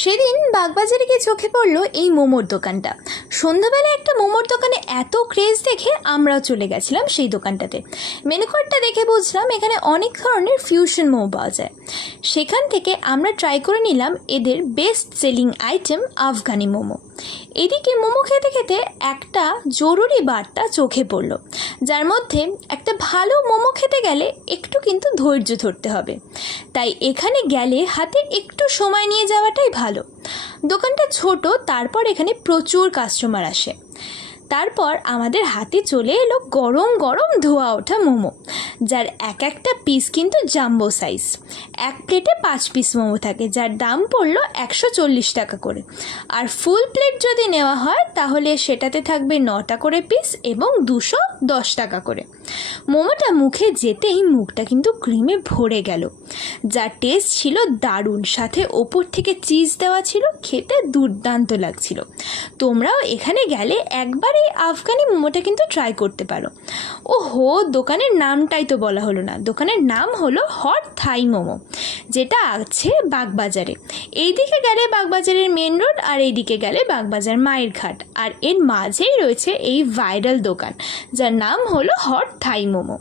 সেদিন বাগবাজারে গিয়ে চোখে পড়লো এই মোমোর দোকানটা। সন্ধ্যাবেলা একটা মোমোর দোকানে এত ক্রেজ দেখে আমরাও চলে গেছিলাম সেই দোকানটাতে। মেনু কার্ডটা দেখে বুঝলাম এখানে অনেক ধরনের ফিউশন মোমো পাওয়া যায়। সেখান থেকে আমরা ট্রাই করে নিলাম এদের best selling item Afghani momo. এদিকে মোমো খেতে খেতে একটা জরুরি বার্তা চোখে পড়লো, যার মধ্যে একটা ভালো মোমো খেতে গেলে একটু কিন্তু ধৈর্য ধরতে হবে। তাই এখানে গেলে হাতে একটু সময় নিয়ে যাওয়াটাই ভালো। দোকানটা ছোট, তারপর এখানে প্রচুর কাস্টমার আসে। তারপর আমাদের হাতে চলে এলো গরম গরম ধোয়া ওঠা মোমো, যার এক একটা পিস কিন্তু জাম্বো সাইজ। এক প্লেটে 5 পিস মোমো থাকে, যার দাম পড়লো 140 টাকা করে। আর ফুল প্লেট যদি নেওয়া হয় তাহলে সেটাতে থাকবে 9টা করে পিস এবং 210 টাকা করে। মোমোটা মুখে যেতেই মুখটা কিন্তু ক্রিমে ভরে গেল, যার টেস্ট ছিল দারুণ। সাথে ওপর থেকে চিজ দেওয়া ছিল, খেতে দুর্দান্ত লাগছিল। তোমরাও এখানে গেলে একবার এই আফগানি মোমোটা কিন্তু ট্রাই করতে পারো। ওহো, দোকানের নামটাই তো বলা হলো না। দোকানের নাম হলো হট থাই মোমো, যেটা আছে বাগবাজারে। এইদিকে গেলে বাগবাজারের মেন রোড, আর এইদিকে গেলে বাগবাজার মায়ের ঘাট। আর এর মাঝেই রয়েছে এই ভাইরাল দোকান, যার নাম হলো হট থাই মোমো।